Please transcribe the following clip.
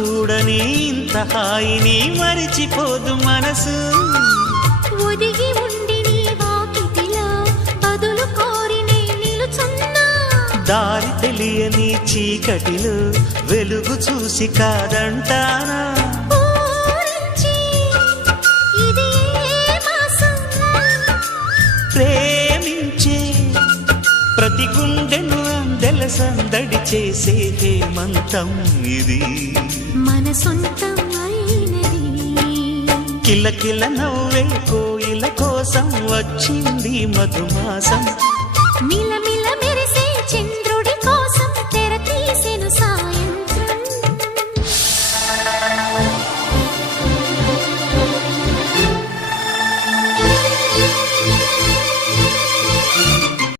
చూడని ఇంత హాయిని మరిచిపోదు మనసు. ఒదిగి ఉండి నీ వాకిటిలో బదులు కోరి నే నిలుచున్నా. దారి తెలియని చీకటిలో వెలుగు చూసి కాదంటానా. ఊరించి ఇది ఏ మాసం? ప్రేమించే ప్రతి గుండెను అందెల సందడి చేసే హేమంతం ఇది. మన సొంతం అయినది. కిలకిల నవ్వే కోయిల కోసం వచ్చింది మధుమాసం.